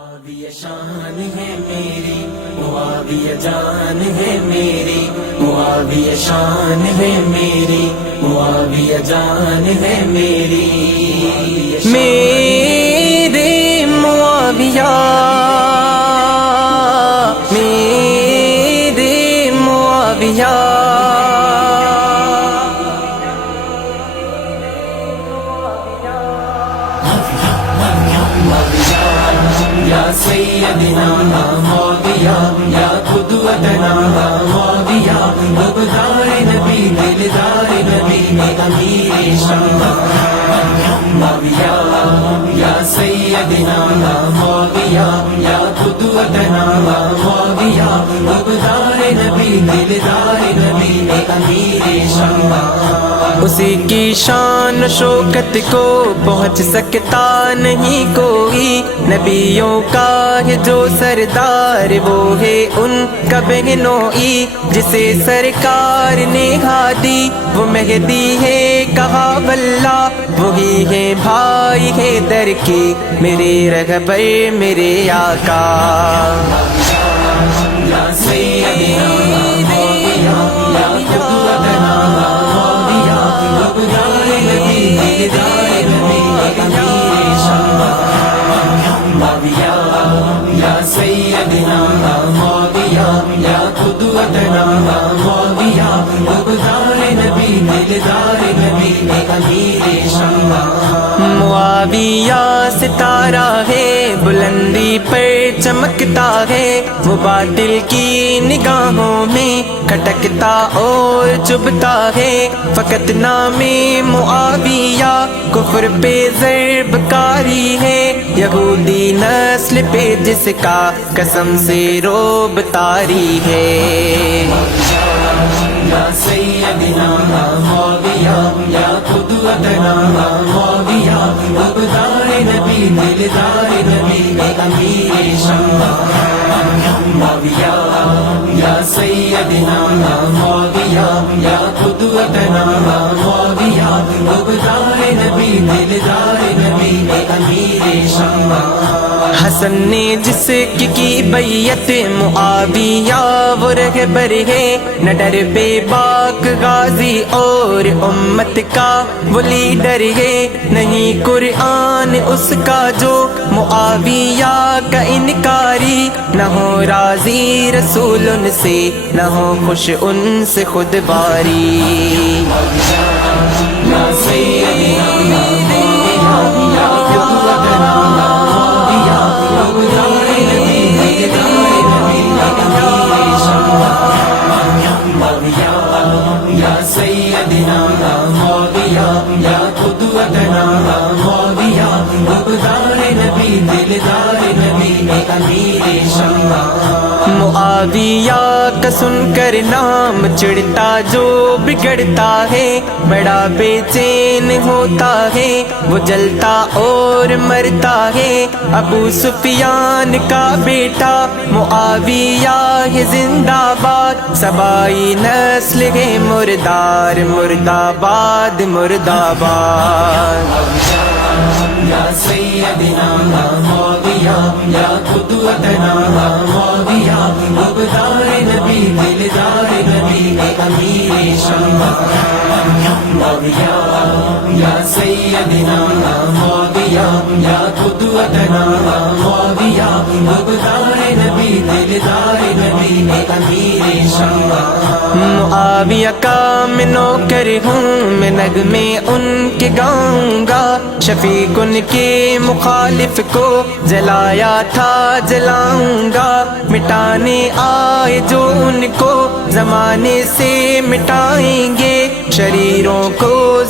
معاویہ شان ہے میری، معاویہ جان ہے میری، معاویہ شان ہے میری، معاویہ جان ہے میری، میرے معاویہ، میرے معاویہ، یا سیدنا معاویہ، یا قدوتنا معاویہ، غبار نبی دلدار نبی میں امیر شان معاویہ، یا سیدنا معاویہ، یا قدوتنا معاویہ، غبار نبی دلدار نبی میں امیر شان، اسی کی شان و شوکت کو پہنچ سکتا نہیں کوئی، نبیوں کا ہے جو سردار وہ ہے ان کا بہنوئی، جسے سرکار نے ہادی وہ مہدی ہے کہا واللہ، وہی ہے بھائی ہے در کے میرے رہبر میرے آقا، یا سیدنا معاویہ، یا قدوتنا معاویہ، غبار نبی دلدار نبی امیر شان معاویہ، یا سیدنا معاویہ، یا قدوتنا معاویہ، غبار نبی دلدار نبی امیر شان، معاویہ ستارہ ہے بلندی پر چمکتا ہے، وہ باطل کی نگاہوں میں کھٹکتا اور چبھتا ہے، فقط نام معاویہ کفر پہ ضرب کاری ہے، یہودی نسل پہ جس کا قسم سے روب طاری ہے، یا سیدنا معاویہ، یا قدوتنا معاویہ، غبار نبی دلدار نبی میں امیر شان معاویہ، یا سیدنا معاویہ، یا قدوتنا معاویہ، غبار نبی دلدار نبی میں امیر شان، حسن نے جس کی بیعت معاویہ وہ رہبر ہے، نہ ڈر بے باک غازی اور امت کا وہ لیڈر ہے، نہیں قرآن اس کا جو معاویہ کا انکاری، نہ ہو راضی رسول ان سے، نہ ہو خوش ان سے خود باری، یا سیدنا معاویہ، یا قدوتنا معاویہ، غبار نبی دلدار نبی امیر شان معاویہ، یا سیدنا معاویہ، یا قدوتنا معاویہ، غبار نبی دلدار نبی امیر شان، معاویہ کا سن کر نام چڑھتا جو بگڑتا ہے، بڑا بے چین ہوتا ہے، وہ جلتا اور مرتا ہے، ابو سفیان کا بیٹا معاویہ ہے زندہ باد، سبائی نسل ہے مردار مرد آباد مرد آباد، یا سیدنا معاویہ، یا قدوتنا معاویہ، غبار نبی دلدار نبی امیر شان معاویہ، یا سیدنا معاویہ، یا قدوتنا معاویہ، غبار نبی دلدار نبی امیر شان، معاویہ کا میں نوکر ہوں، میں نغمے ان کے گاؤں گا، شفیق ان کے مخالف کو جلایا تھا جلاؤں گا، مٹانے آئے جو ان کو زمانے سے مٹائیں گے، شریروں کو